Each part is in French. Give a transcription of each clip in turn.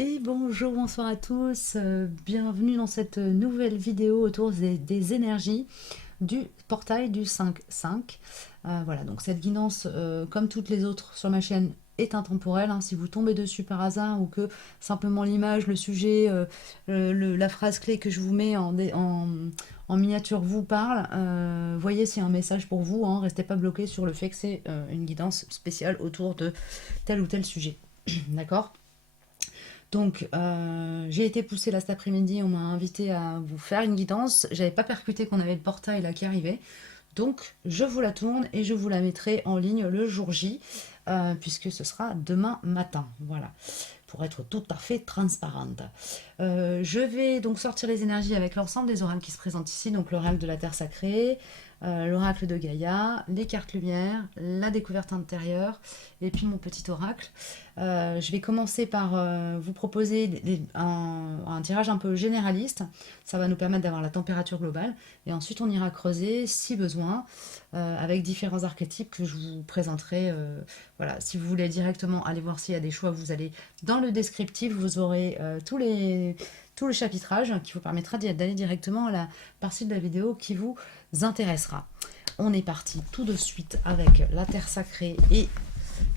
Et bonjour, bonsoir à tous, bienvenue dans cette nouvelle vidéo autour des énergies du portail du 5-5. Voilà, donc cette guidance, comme toutes les autres sur ma chaîne, est intemporelle, hein. Si vous tombez dessus par hasard ou que simplement l'image, le sujet, la phrase clé que je vous mets en miniature vous parle, voyez s'il y a un message pour vous, hein. Restez pas bloqué sur le fait que c'est une guidance spéciale autour de tel ou tel sujet. D'accord? Donc, j'ai été poussée là cet après-midi, on m'a invité à vous faire une guidance. J'avais pas percuté qu'on avait le portail là qui arrivait. Donc, je vous la tourne et je vous la mettrai en ligne le jour J, puisque ce sera demain matin. Voilà, pour être tout à fait transparente. Je vais donc sortir les énergies avec l'ensemble des oracles qui se présentent ici. Donc, l'oracle de la Terre sacrée, l'oracle de Gaïa, les cartes lumière, la découverte intérieure et puis mon petit oracle. Je vais commencer par vous proposer un tirage un peu généraliste. Ça va nous permettre d'avoir la température globale. Et ensuite, on ira creuser, si besoin, avec différents archétypes que je vous présenterai. Voilà, si vous voulez directement aller voir s'il y a des choix, vous allez dans le descriptif, vous aurez tout le chapitrage qui vous permettra d'aller directement à la partie de la vidéo qui vous intéressera. On est parti tout de suite avec la Terre sacrée et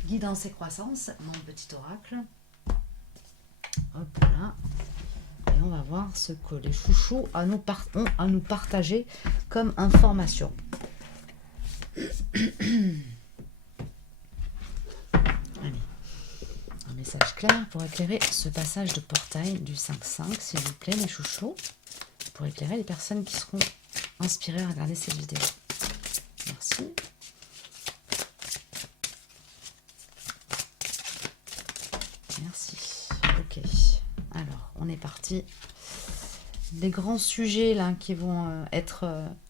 guidance et croissance, mon petit oracle. Hop là. Et on va voir ce que les chouchous ont à nous partager comme information. Allez, un message clair pour éclairer ce passage de portail du 5-5, s'il vous plaît, les chouchous, pour éclairer les personnes qui seront inspirées à regarder cette vidéo. Merci. Merci. Ok. Alors, on est parti. Les grands sujets là qui vont être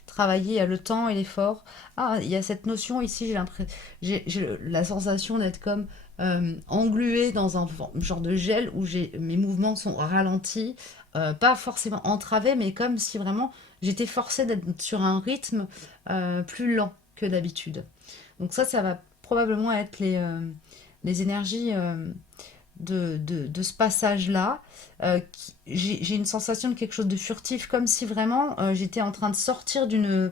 travaillés, il y a le temps et l'effort. Ah, il y a cette notion ici, j'ai la sensation d'être comme engluée dans un genre de gel où mes mouvements sont ralentis, pas forcément entravés, mais comme si vraiment j'étais forcée d'être sur un rythme plus lent que d'habitude. Donc ça va probablement être les énergies de ce passage-là. J'ai une sensation de quelque chose de furtif, comme si vraiment j'étais en train de sortir d'une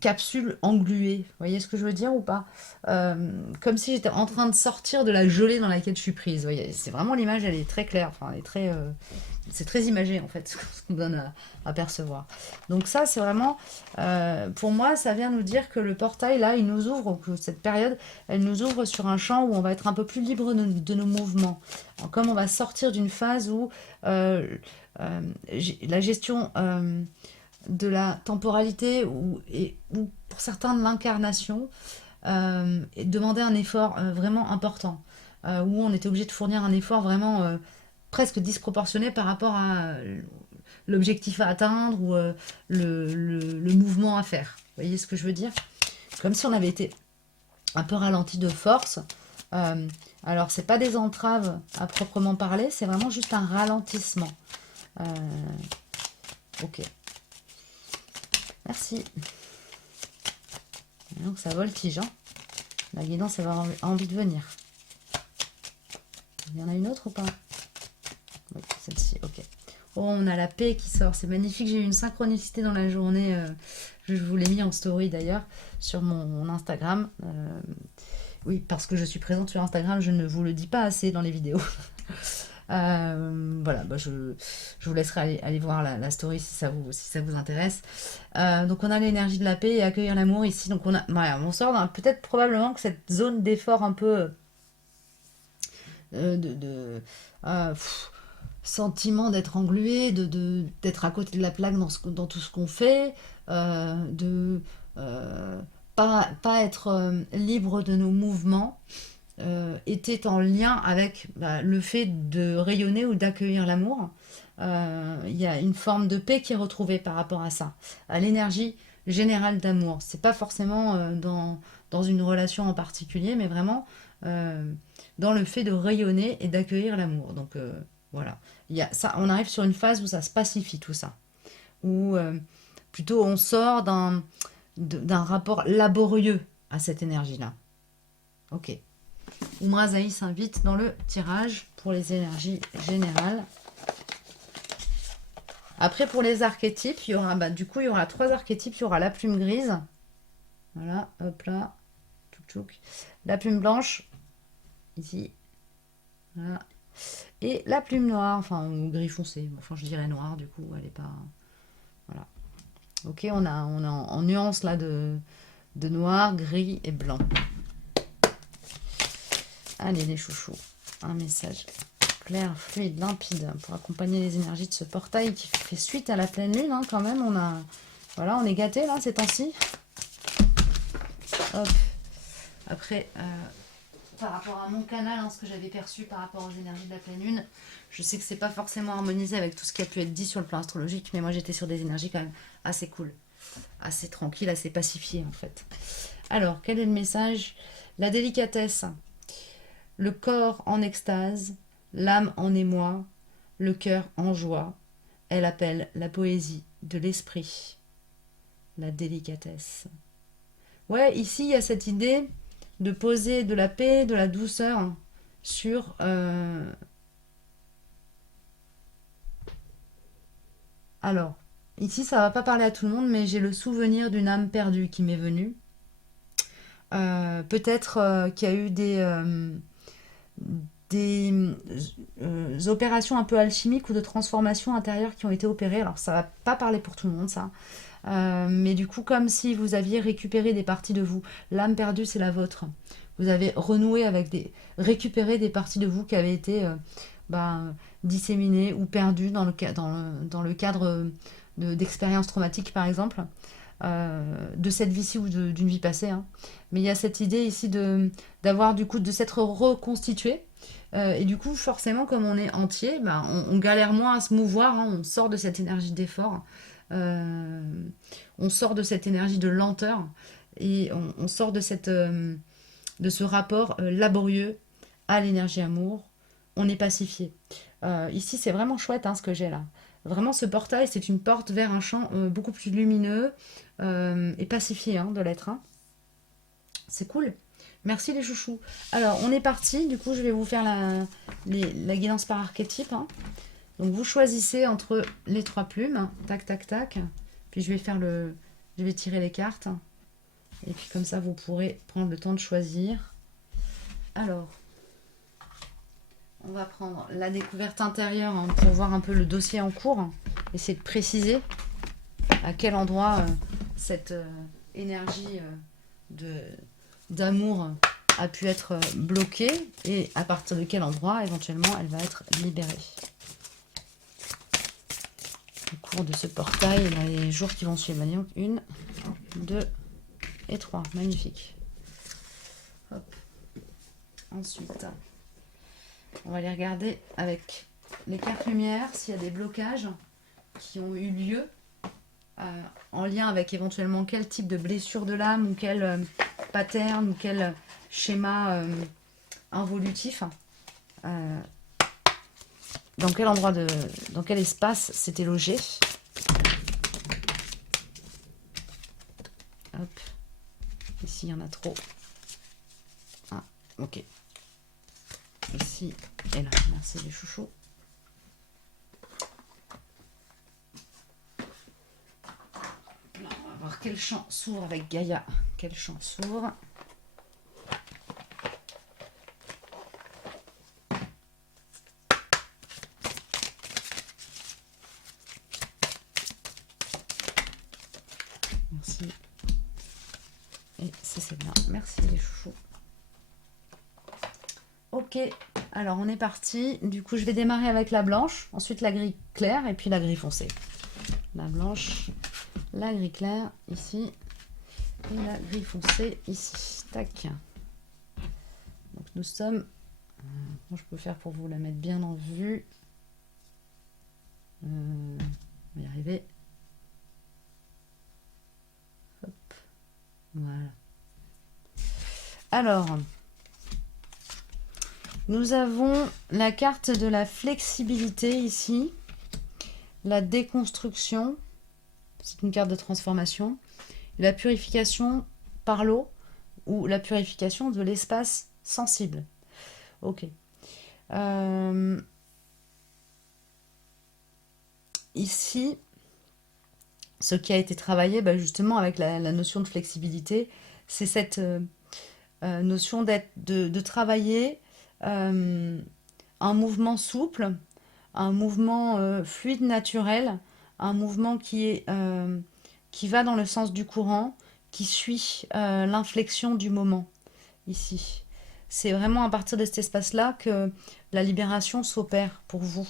capsule engluée. Vous voyez ce que je veux dire ou pas? Comme si j'étais en train de sortir de la gelée dans laquelle je suis prise. Vous voyez, c'est vraiment l'image, elle est très claire. Enfin, elle est très, c'est très imagé en fait, ce qu'on donne à percevoir. Donc ça, c'est vraiment, pour moi, ça vient nous dire que le portail, là, il nous ouvre, que cette période, elle nous ouvre sur un champ où on va être un peu plus libre de nos mouvements. Alors, comme on va sortir d'une phase où la gestion de la temporalité ou pour certains de l'incarnation demandait un effort vraiment important, où on était obligé de fournir un effort vraiment presque disproportionné par rapport à l'objectif à atteindre ou le mouvement à faire. Vous voyez ce que je veux dire? Comme si on avait été un peu ralenti de force. Euh, alors, c'est pas des entraves à proprement parler, c'est vraiment juste un ralentissement. Euh, ok, merci. Donc ça voltige, hein. La guidance, elle va avoir envie de venir. Il y en a une autre ou pas? Oui, celle-ci, ok. Oh, on a la paix qui sort, c'est magnifique. J'ai eu une synchronicité dans la journée. Je vous l'ai mis en story d'ailleurs sur mon Instagram. Oui, parce que je suis présente sur Instagram, je ne vous le dis pas assez dans les vidéos. Voilà, bah je vous laisserai aller voir la story si ça vous intéresse. Donc on a l'énergie de la paix et accueillir l'amour ici. Donc voilà, on sort peut-être probablement que cette zone d'effort un peu de sentiment d'être englué, d'être à côté de la plaque dans tout ce qu'on fait, de pas être libre de nos mouvements, était en lien avec le fait de rayonner ou d'accueillir l'amour. Il y a une forme de paix qui est retrouvée par rapport à ça, à l'énergie générale d'amour. C'est pas forcément dans une relation en particulier, mais vraiment dans le fait de rayonner et d'accueillir l'amour. Donc voilà, on arrive sur une phase où ça se pacifie tout ça, où plutôt on sort d'un rapport laborieux à cette énergie-là. Ok. Umrazaï s'invite dans le tirage pour les énergies générales. Après, pour les archétypes, il y aura, du coup, il y aura 3 archétypes. Il y aura la plume grise. Voilà, hop là. Tchouk tchouk. La plume blanche. Ici. Voilà. Et la plume noire, enfin, ou gris foncé. Enfin, je dirais noir, du coup, elle est pas... Voilà. Ok, on a en nuance là de noir, gris et blanc. Allez, les chouchous. Un message clair, fluide, limpide pour accompagner les énergies de ce portail qui fait suite à la pleine lune, hein, quand même. On a... Voilà, on est gâtés là, ces temps-ci. Hop. Après... par rapport à mon canal, hein, ce que j'avais perçu par rapport aux énergies de la pleine lune. Je sais que c'est pas forcément harmonisé avec tout ce qui a pu être dit sur le plan astrologique, mais moi j'étais sur des énergies quand même assez cool, assez tranquille, assez pacifiée en fait. Alors, quel est le message? La délicatesse, le corps en extase, l'âme en émoi, le cœur en joie. Elle appelle la poésie de l'esprit, la délicatesse. Ouais, ici il y a cette idée de poser de la paix, de la douceur sur... Alors, ici ça va pas parler à tout le monde, mais j'ai le souvenir d'une âme perdue qui m'est venue. Peut-être qu'il y a eu des opérations un peu alchimiques ou de transformation intérieure qui ont été opérées. Alors ça va pas parler pour tout le monde ça. Mais du coup, comme si vous aviez récupéré des parties de vous. L'âme perdue, c'est la vôtre. Vous avez renoué avec récupéré des parties de vous qui avaient été disséminées ou perdues dans le cadre d'expériences traumatiques, par exemple, de cette vie-ci ou d'une vie passée. Hein. Mais il y a cette idée ici d'avoir du coup de s'être reconstitué. Et du coup, forcément, comme on est entier, on galère moins à se mouvoir. Hein. On sort de cette énergie d'effort. On sort de cette énergie de lenteur et on sort de ce rapport laborieux à l'énergie amour. On est pacifié. Ici, c'est vraiment chouette hein, ce que j'ai là. Vraiment, ce portail, c'est une porte vers un champ beaucoup plus lumineux et pacifié hein, de l'être. Hein. C'est cool. Merci les chouchous. Alors, on est parti. Du coup, je vais vous faire la guidance par archétype. Hein. Donc vous choisissez entre les 3 plumes, tac tac tac, puis je vais tirer les cartes, et puis comme ça vous pourrez prendre le temps de choisir. Alors, on va prendre la découverte intérieure hein, pour voir un peu le dossier en cours, essayer de préciser à quel endroit cette énergie d'amour a pu être bloquée, et à partir de quel endroit éventuellement elle va être libérée. Au cours de ce portail, dans les jours qui vont suivre. 1, 2 et 3. Magnifique. Hop. Ensuite, on va aller regarder avec les cartes lumière s'il y a des blocages qui ont eu lieu en lien avec éventuellement quel type de blessure de l'âme ou quel pattern ou quel schéma involutif. Dans quel endroit dans quel espace c'était logé. Hop. Ici, il y en a trop. Ah, ok. Ici et là. Merci les chouchous. Là, on va voir quel champ s'ouvre avec Gaïa. Quel champ s'ouvre. Merci. Et c'est celle-là. Merci les chouchous. Ok, alors on est parti. Du coup, je vais démarrer avec la blanche, ensuite la gris claire et puis la gris foncée. La blanche, la gris claire ici et la gris foncée ici. Tac. Donc nous sommes... Comment je peux faire pour vous la mettre bien en vue? On va y arriver. Hop. Voilà. Alors, nous avons la carte de la flexibilité ici, la déconstruction, c'est une carte de transformation, la purification par l'eau ou la purification de l'espace sensible. Ok. Euh, Ici, ce qui a été travaillé, bah, justement, avec la notion de flexibilité, c'est cette notion de travailler euh, un mouvement souple, un mouvement fluide naturel, un mouvement qui va dans le sens du courant, qui suit l'inflexion du moment ici. C'est vraiment à partir de cet espace-là que la libération s'opère pour vous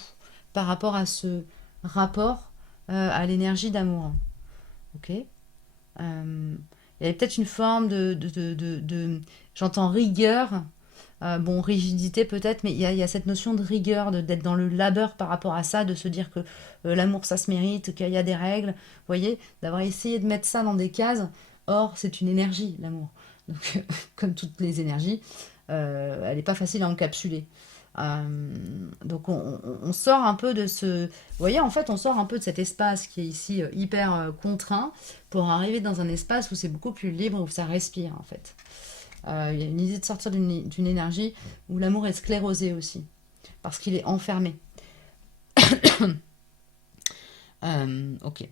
par rapport à ce rapport à l'énergie d'amour. Ok. Il y avait peut-être une forme j'entends rigueur, bon, rigidité peut-être, mais il y a cette notion de rigueur, d'être dans le labeur par rapport à ça, de se dire que l'amour ça se mérite, qu'il y a des règles, vous voyez, d'avoir essayé de mettre ça dans des cases. Or, c'est une énergie, l'amour. Donc, comme toutes les énergies, elle n'est pas facile à encapsuler. Donc on sort un peu de ce... Vous voyez, en fait, on sort un peu de cet espace qui est ici hyper contraint pour arriver dans un espace où c'est beaucoup plus libre, où ça respire, en fait. Il y a une idée de sortir d'une énergie où l'amour est sclérosé aussi, parce qu'il est enfermé. Ok.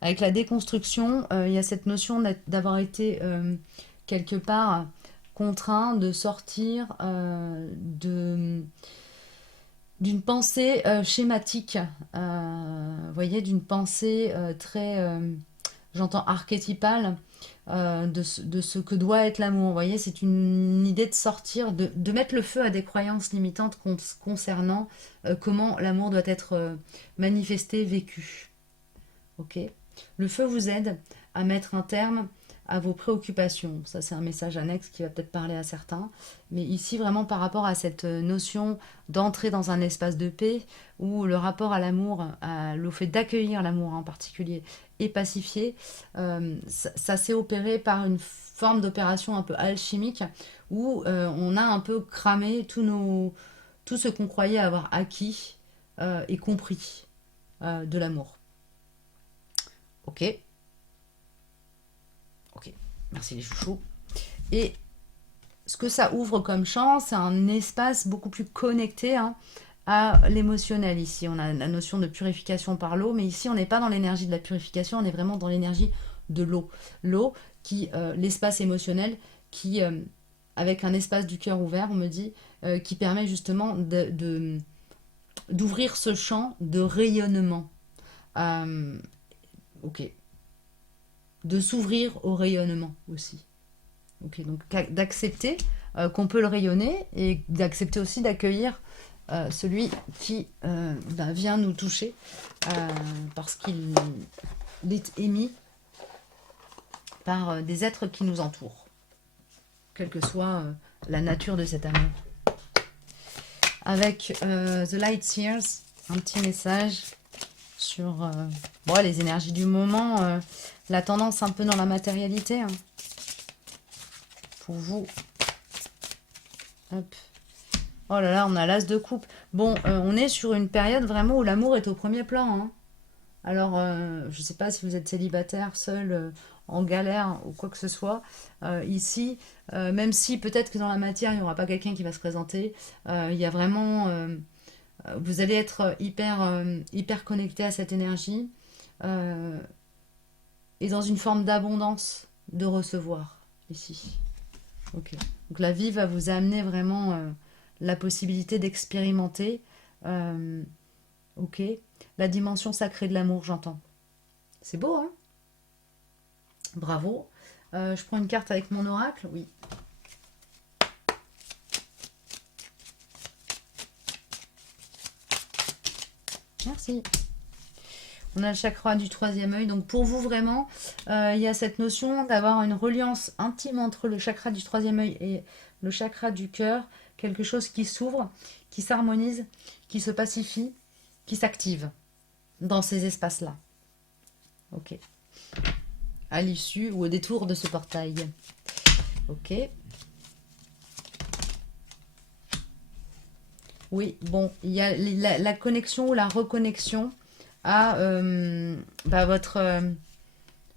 Avec la déconstruction, il y a cette notion d'avoir été quelque part contraint de sortir d'une pensée schématique, vous voyez, d'une pensée très, j'entends archétypale, de ce que doit être l'amour. Vous voyez, c'est une idée de sortir, de mettre le feu à des croyances limitantes concernant comment l'amour doit être manifesté, vécu. Ok. Le feu vous aide à mettre un terme à vos préoccupations. Ça, c'est un message annexe qui va peut-être parler à certains. Mais ici, vraiment par rapport à cette notion d'entrer dans un espace de paix, où le rapport à l'amour, le fait d'accueillir l'amour en particulier, est pacifié, ça s'est opéré par une forme d'opération un peu alchimique, où on a un peu cramé tout ce qu'on croyait avoir acquis et compris de l'amour. Ok, ok, merci les chouchous. Et ce que ça ouvre comme champ, c'est un espace beaucoup plus connecté hein, à l'émotionnel. Ici, on a la notion de purification par l'eau, mais ici, on n'est pas dans l'énergie de la purification, on est vraiment dans l'énergie de l'eau. L'eau, l'espace émotionnel, qui, avec un espace du cœur ouvert, on me dit, qui permet justement d'ouvrir ce champ de rayonnement. Euh, ok, de s'ouvrir au rayonnement aussi. Ok, donc d'accepter qu'on peut le rayonner et d'accepter aussi d'accueillir celui qui vient nous toucher parce qu'il est émis par des êtres qui nous entourent, quelle que soit la nature de cet amour. Avec The Light Seers, un petit message sur les énergies du moment, la tendance un peu dans la matérialité. Hein. Pour vous. Hop. Oh là là, on a l'as de coupe. Bon, on est sur une période vraiment où l'amour est au premier plan. Hein. Alors, je ne sais pas si vous êtes célibataire, seul, en galère ou quoi que ce soit. Ici, même si peut-être que dans la matière, il n'y aura pas quelqu'un qui va se présenter, il y a vraiment... vous allez être hyper connecté à cette énergie et dans une forme d'abondance de recevoir ici. Ok. Donc la vie va vous amener vraiment la possibilité d'expérimenter. Ok. La dimension sacrée de l'amour, j'entends. C'est beau, hein? Bravo. Je prends une carte avec mon oracle. Oui. Merci. On a le chakra du troisième œil. Donc pour vous vraiment, il y a cette notion d'avoir une reliance intime entre le chakra du troisième œil et le chakra du cœur. Quelque chose qui s'ouvre, qui s'harmonise, qui se pacifie, qui s'active dans ces espaces-là. Ok. À l'issue ou au détour de ce portail. Ok. Oui, bon, il y a la connexion ou la reconnexion à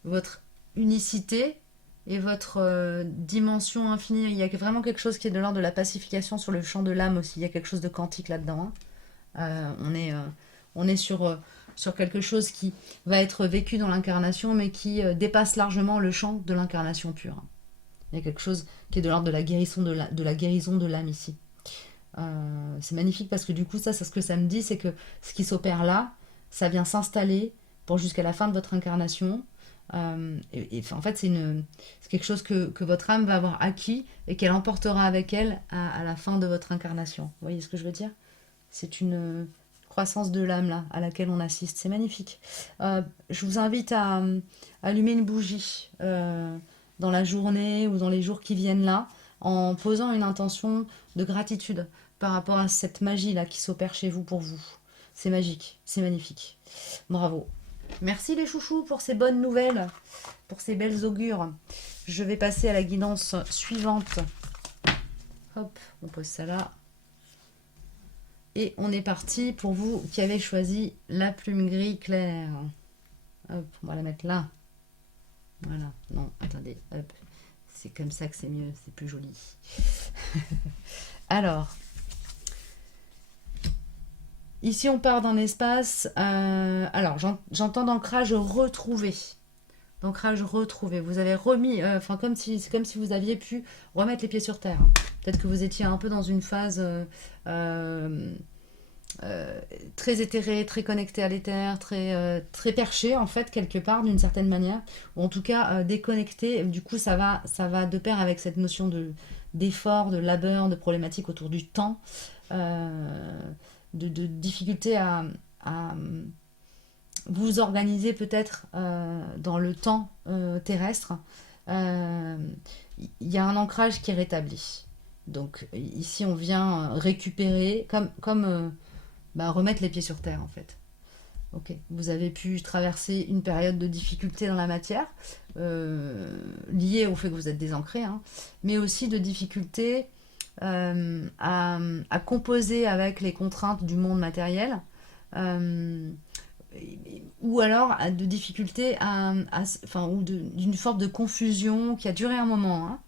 votre unicité et votre dimension infinie. Il y a vraiment quelque chose qui est de l'ordre de la pacification sur le champ de l'âme aussi. Il y a quelque chose de quantique là-dedans, hein. On est sur quelque chose qui va être vécu dans l'incarnation, mais qui dépasse largement le champ de l'incarnation pure. Il y a quelque chose qui est de l'ordre de la guérison de la guérison de l'âme ici. C'est magnifique parce que du coup, ça, c'est ce que ça me dit, c'est que ce qui s'opère là, ça vient s'installer pour jusqu'à la fin de votre incarnation. En fait, c'est quelque chose que votre âme va avoir acquis et qu'elle emportera avec elle à la fin de votre incarnation. Vous voyez ce que je veux dire? C'est une croissance de l'âme là à laquelle on assiste. C'est magnifique. Je vous invite à allumer une bougie dans la journée ou dans les jours qui viennent là, en posant une intention de gratitude par rapport à cette magie là qui s'opère chez vous pour vous. C'est magique, c'est magnifique. Bravo. Merci les chouchous pour ces bonnes nouvelles, pour ces belles augures. Je vais passer à la guidance suivante. Hop, on pose ça là. Et on est parti pour vous qui avez choisi la plume gris clair. Hop, on va la mettre là. Voilà, non, attendez, hop. C'est comme ça que c'est mieux, c'est plus joli. Alors, ici on part dans l'espace. Alors, j'entends d'ancrage retrouvé. D'ancrage retrouvé. Vous avez remis, enfin c'est comme si vous aviez pu remettre les pieds sur terre. Peut-être que vous étiez un peu dans une phase très éthérée, très connectée à l'éther, très perché en fait quelque part d'une certaine manière, ou en tout cas déconnecté. Du coup, ça va de pair avec cette notion d'effort, de labeur, de problématique autour du temps, de difficulté à vous organiser peut-être dans le temps terrestre. Il y a un ancrage qui est rétabli. Donc ici on vient récupérer, remettre les pieds sur terre en fait. Ok, vous avez pu traverser une période de difficulté dans la matière, liée au fait que vous êtes désancré, hein, mais aussi de difficulté à composer avec les contraintes du monde matériel, euh, ou alors de difficulté d'une forme de confusion qui a duré un moment, hein.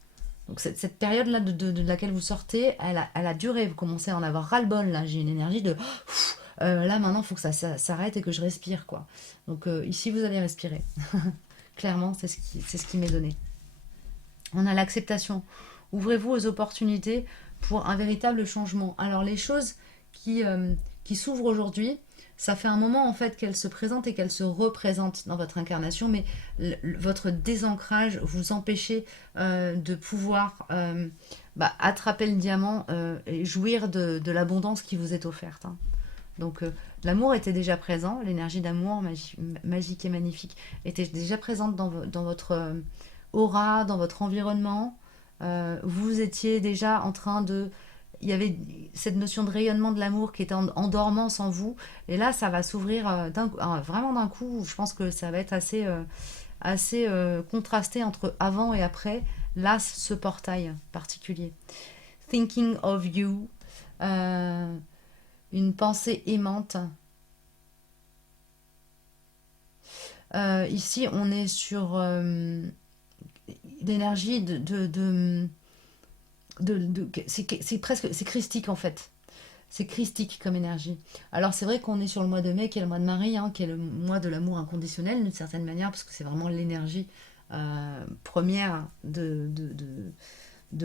Donc cette période-là de laquelle vous sortez, elle a duré. Vous commencez à en avoir ras-le-bol, là. J'ai une énergie de... là, maintenant, il faut que ça s'arrête et que je respire, quoi. Donc ici, vous allez respirer. Clairement, c'est ce qui m'est donné. On a l'acceptation. Ouvrez-vous aux opportunités pour un véritable changement. Alors, les choses qui s'ouvrent aujourd'hui, ça fait un moment en fait qu'elles se présentent et qu'elles se représentent dans votre incarnation, mais votre désancrage vous empêchez de pouvoir attraper le diamant et jouir de l'abondance qui vous est offerte, hein. Donc l'amour était déjà présent, l'énergie d'amour magique et magnifique était déjà présente dans votre aura, dans votre environnement. Vous étiez déjà en train de... Il y avait cette notion de rayonnement de l'amour qui était en dormance en vous. Et là, ça va s'ouvrir vraiment d'un coup. Je pense que ça va être assez contrasté entre avant et après. Là, ce portail particulier. Thinking of you. Une pensée aimante. Ici, on est sur l'énergie c'est presque, c'est christique en fait. C'est christique comme énergie. Alors c'est vrai qu'on est sur le mois de mai, qui est le mois de Marie, hein, qui est le mois de l'amour inconditionnel d'une certaine manière, parce que c'est vraiment l'énergie première de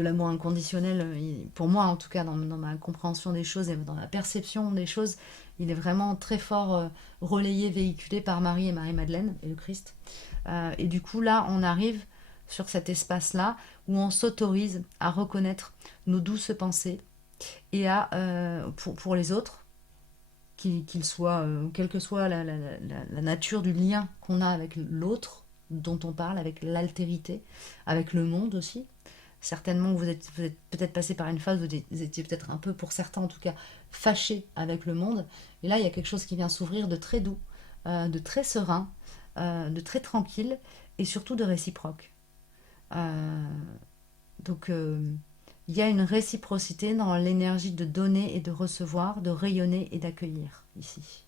l'amour inconditionnel. Pour moi, en tout cas, dans ma compréhension des choses et dans ma perception des choses, il est vraiment très fort relayé, véhiculé par Marie et Marie-Madeleine et le Christ. Et du coup, là, on arrive sur cet espace-là où on s'autorise à reconnaître nos douces pensées et pour les autres, qu'ils soient, quelle que soit la nature du lien qu'on a avec l'autre dont on parle, avec l'altérité, avec le monde aussi. Certainement, vous êtes peut-être passé par une phase où vous étiez peut-être un peu, pour certains en tout cas, fâché avec le monde. Et là, il y a quelque chose qui vient s'ouvrir de très doux, de très serein, de très tranquille et surtout de réciproque. Euh, donc, il y a une réciprocité dans l'énergie de donner et de recevoir, de rayonner et d'accueillir ici.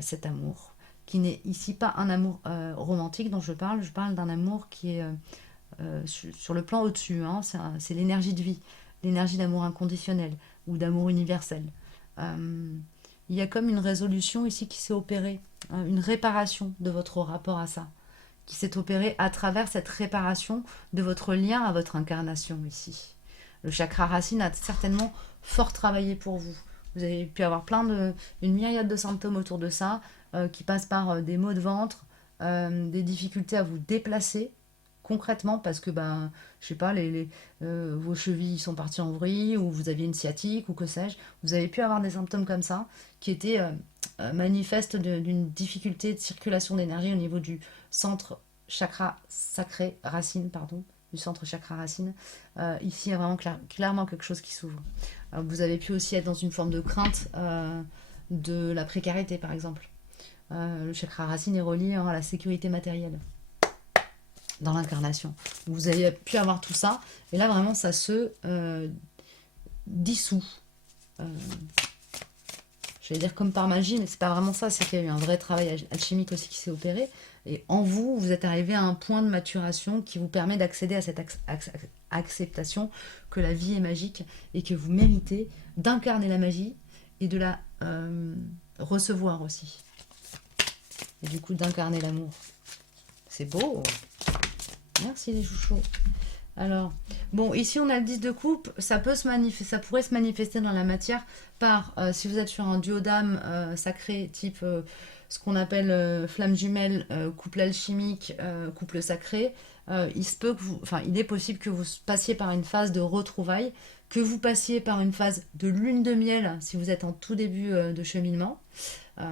Cet amour. qui n'est ici pas un amour romantique dont je parle d'un amour qui est sur le plan au-dessus, hein. C'est l'énergie de vie, l'énergie d'amour inconditionnel ou d'amour universel. Euh, il y a comme une résolution ici qui s'est opérée, hein, une réparation de votre rapport à ça, qui s'est opérée à travers cette réparation de votre lien à votre incarnation ici. Le chakra racine a certainement fort travaillé pour vous. Vous avez pu avoir une myriade de symptômes autour de ça, qui passent par des maux de ventre, des difficultés à vous déplacer concrètement parce que, ben, je sais pas, vos chevilles sont parties en vrille ou vous aviez une sciatique ou que sais-je. Vous avez pu avoir des symptômes comme ça qui étaient manifestes d'une difficulté de circulation d'énergie au niveau du centre chakra sacré, racine, pardon, du centre chakra racine. Ici, il y a vraiment clairement quelque chose qui s'ouvre. Vous avez pu aussi être dans une forme de crainte de la précarité, par exemple. Le chakra racine est relié, hein, à la sécurité matérielle dans l'incarnation. Vous avez pu avoir tout ça, et là vraiment ça se dissout. Euh, je vais dire comme par magie, mais c'est pas vraiment ça, c'est qu'il y a eu un vrai travail alchimique aussi qui s'est opéré, et en vous, vous êtes arrivé à un point de maturation qui vous permet d'accéder à cette acceptation que la vie est magique et que vous méritez d'incarner la magie et de la recevoir aussi. Et du coup d'incarner l'amour. C'est beau. Merci les chouchous. Alors, bon, ici on a le 10 de coupe, ça pourrait se manifester dans la matière par, si vous êtes sur un duo d'âme sacré, type ce qu'on appelle flamme jumelle, couple alchimique, couple sacré, il est possible que vous passiez par une phase de retrouvailles, que vous passiez par une phase de lune de miel si vous êtes en tout début de cheminement.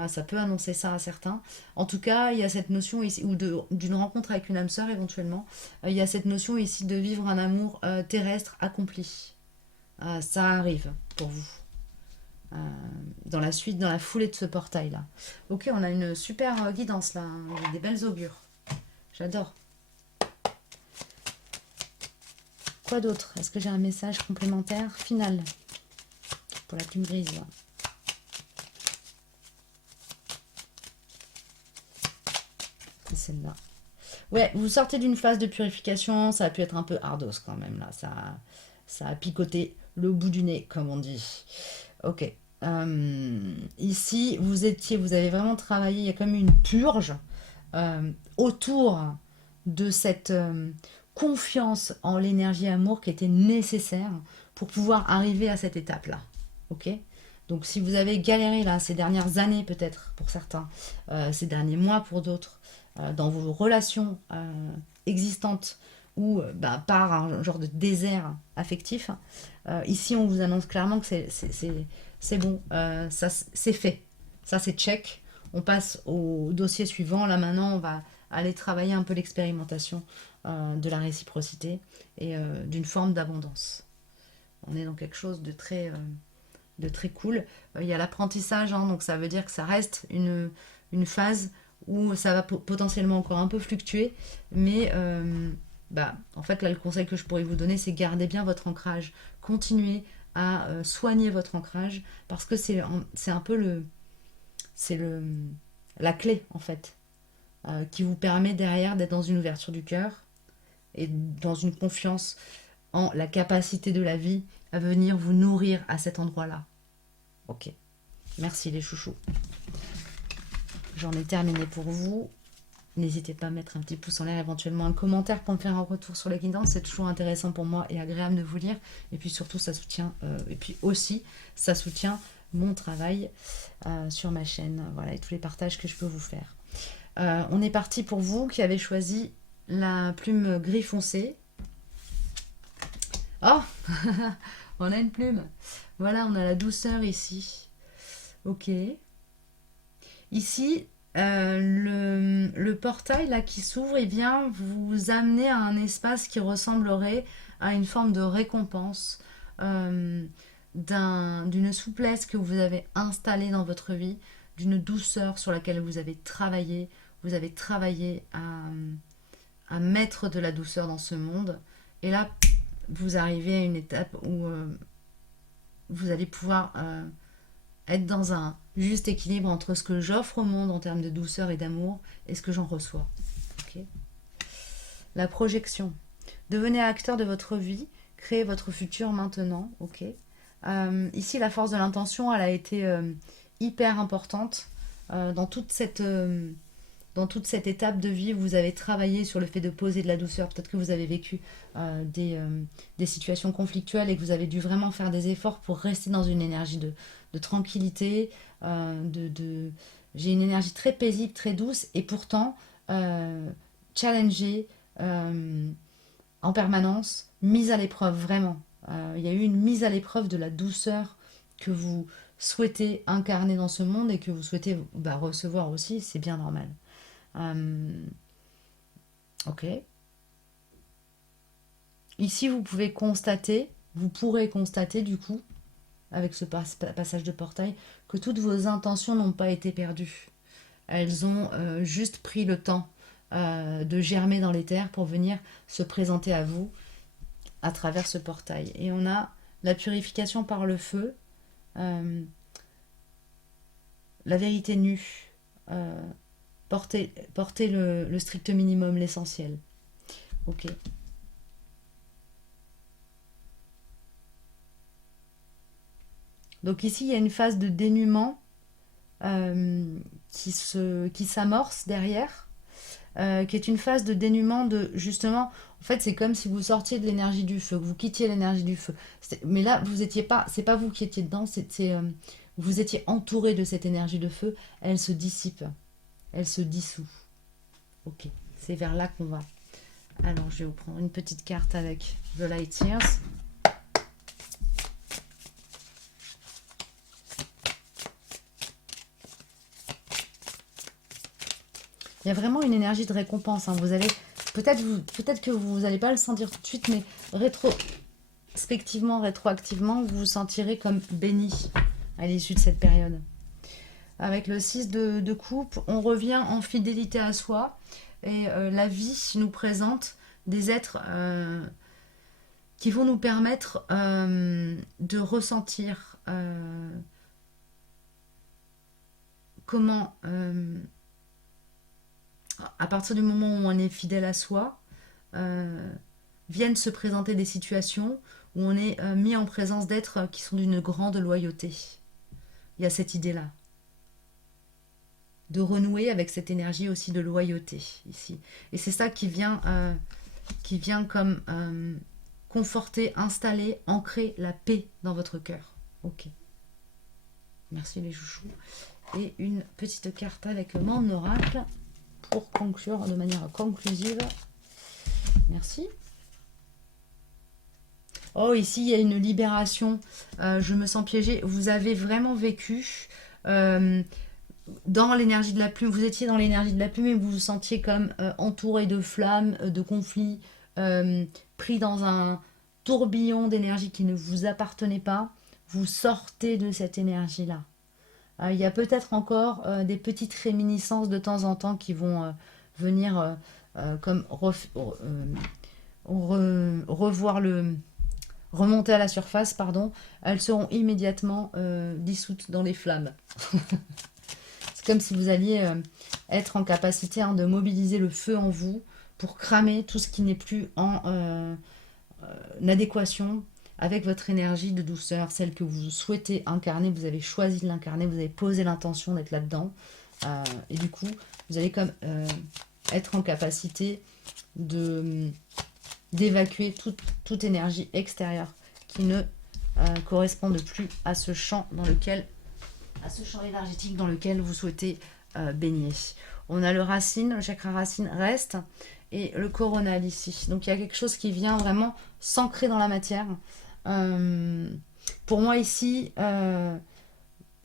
Ça peut annoncer ça à certains. En tout cas, il y a cette notion ici, ou d'une rencontre avec une âme sœur éventuellement, il y a cette notion ici de vivre un amour terrestre accompli. Ça arrive pour vous. Dans la suite, dans la foulée de ce portail-là. Ok, on a une super guidance là, hein, des belles augures. J'adore. Quoi d'autre? Est-ce que j'ai un message complémentaire final pour la plume grise là? Celle-là. Ouais, vous sortez d'une phase de purification, ça a pu être un peu ardos quand même là, ça a picoté le bout du nez comme on dit. Ok. Ici, vous avez vraiment travaillé, il y a comme une purge autour de cette confiance en l'énergie amour qui était nécessaire pour pouvoir arriver à cette étape-là. Ok? Donc si vous avez galéré là ces dernières années peut-être pour certains, ces derniers mois pour d'autres, dans vos relations existantes ou par un genre de désert affectif, ici on vous annonce clairement que c'est bon, ça c'est fait, ça c'est check. On passe au dossier suivant. Là maintenant on va aller travailler un peu l'expérimentation de la réciprocité et d'une forme d'abondance. On est dans quelque chose de très cool. Il y a l'apprentissage, hein, donc ça veut dire que ça reste une phase où ça va potentiellement encore un peu fluctuer, mais en fait là le conseil que je pourrais vous donner c'est garder bien votre ancrage, continuez à soigner votre ancrage parce que c'est un peu la clé en fait qui vous permet derrière d'être dans une ouverture du cœur et dans une confiance en la capacité de la vie à venir vous nourrir à cet endroit-là. Ok, merci les chouchous. J'en ai terminé pour vous. N'hésitez pas à mettre un petit pouce en l'air, éventuellement un commentaire pour me faire un retour sur les guidances. C'est toujours intéressant pour moi et agréable de vous lire. Et puis surtout, ça soutient, ça soutient mon travail sur ma chaîne. Voilà, et tous les partages que je peux vous faire. On est parti pour vous qui avez choisi la plume gris foncé. Oh on a une plume. Voilà, on a la douceur ici. Ok. Ici, le portail là qui s'ouvre, il vient vous amener à un espace qui ressemblerait à une forme de récompense, d'une souplesse que vous avez installée dans votre vie, d'une douceur sur laquelle vous avez travaillé. Vous avez travaillé à mettre de la douceur dans ce monde. Et là, vous arrivez à une étape où vous allez pouvoir être dans un juste équilibre entre ce que j'offre au monde en termes de douceur et d'amour et ce que j'en reçois. Ok. La projection. Devenez acteur de votre vie, créez votre futur maintenant. Ok. Ici, la force de l'intention, elle a été hyper importante dans dans toute cette étape de vie où vous avez travaillé sur le fait de poser de la douceur. Peut-être que vous avez vécu des situations conflictuelles et que vous avez dû vraiment faire des efforts pour rester dans une énergie de tranquillité, j'ai une énergie très paisible, très douce et pourtant challengée en permanence, mise à l'épreuve, vraiment. Il y a eu une mise à l'épreuve de la douceur que vous souhaitez incarner dans ce monde et que vous souhaitez recevoir aussi, c'est bien normal. Euh, ok. Ici, vous pouvez constater, vous pourrez constater du coup, avec ce passage de portail, que toutes vos intentions n'ont pas été perdues. Elles ont juste pris le temps de germer dans les terres pour venir se présenter à vous à travers ce portail. Et on a la purification par le feu, euh, la vérité nue, euh, porter le strict minimum, l'essentiel. Ok. Donc ici, il y a une phase de dénuement qui s'amorce derrière, qui est une phase de dénuement de justement. En fait, c'est comme si vous sortiez de l'énergie du feu, que vous quittiez l'énergie du feu. Mais là, vous étiez pas, c'est pas vous qui étiez dedans, vous étiez entouré de cette énergie de feu. Elle se dissipe, elle se dissout. Ok, c'est vers là qu'on va. Alors, je vais vous prendre une petite carte avec The Light Years. Il y a vraiment une énergie de récompense. Hein. Vous allez peut-être que vous n'allez pas le sentir tout de suite, mais rétroactivement, vous vous sentirez comme béni à l'issue de cette période. Avec le 6 de coupe, on revient en fidélité à soi et la vie nous présente des êtres qui vont nous permettre de ressentir comment à partir du moment où on est fidèle à soi, euh, viennent se présenter des situations où on est mis en présence d'êtres qui sont d'une grande loyauté. Il y a cette idée-là, de renouer avec cette énergie aussi de loyauté ici. Et c'est ça qui vient comme conforter, installer, ancrer la paix dans votre cœur. Ok. Merci les chouchous. Et une petite carte avec mon oracle pour conclure de manière conclusive. Merci. Oh, ici, il y a une libération. Je me sens piégée. Vous avez vraiment vécu dans l'énergie de la plume. Vous étiez dans l'énergie de la plume et vous vous sentiez comme entouré de flammes, de conflits, pris dans un tourbillon d'énergie qui ne vous appartenait pas. Vous sortez de cette énergie-là. Il y a peut-être encore des petites réminiscences de temps en temps qui vont venir comme revoir remonter à la surface, pardon. Elles seront immédiatement dissoutes dans les flammes. C'est comme si vous alliez être en capacité de mobiliser le feu en vous pour cramer tout ce qui n'est plus en adéquation avec votre énergie de douceur, celle que vous souhaitez incarner, vous avez choisi de l'incarner, vous avez posé l'intention d'être là-dedans. Et du coup, vous allez comme être en capacité d'évacuer toute énergie extérieure qui ne corresponde plus à ce champ énergétique dans lequel vous souhaitez baigner. On a le chakra racine reste, et le coronal ici. Donc il y a quelque chose qui vient vraiment s'ancrer dans la matière. Pour moi ici,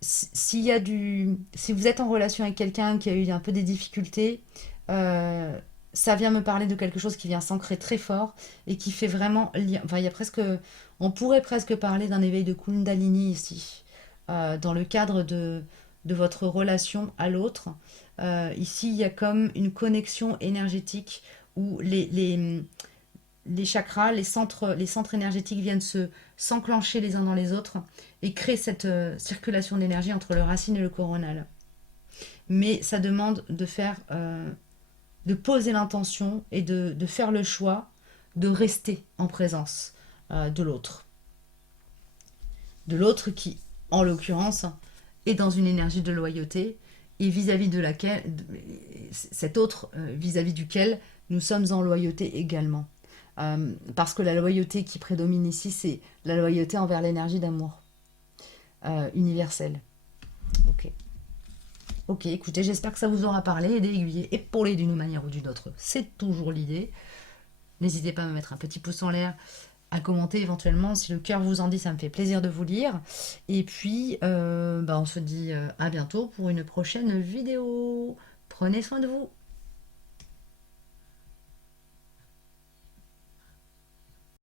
si vous êtes en relation avec quelqu'un qui a eu un peu des difficultés, ça vient me parler de quelque chose qui vient s'ancrer très fort et qui fait vraiment lien. Enfin, on pourrait presque parler d'un éveil de Kundalini ici, dans le cadre de votre relation à l'autre. Ici, il y a comme une connexion énergétique où les chakras, les centres énergétiques viennent s'enclencher les uns dans les autres et créer cette circulation d'énergie entre le racine et le coronal. Mais ça demande de poser l'intention et de faire le choix de rester en présence de l'autre. De l'autre qui, en l'occurrence, est dans une énergie de loyauté et vis-à-vis de laquelle, cet autre vis-à-vis duquel nous sommes en loyauté également. Parce que la loyauté qui prédomine ici, c'est la loyauté envers l'énergie d'amour universelle. Ok. Ok, écoutez, j'espère que ça vous aura parlé, aidé, aiguillé, épaulé d'une manière ou d'une autre. C'est toujours l'idée. N'hésitez pas à me mettre un petit pouce en l'air, à commenter éventuellement. Si le cœur vous en dit, ça me fait plaisir de vous lire. Et puis, on se dit à bientôt pour une prochaine vidéo. Prenez soin de vous.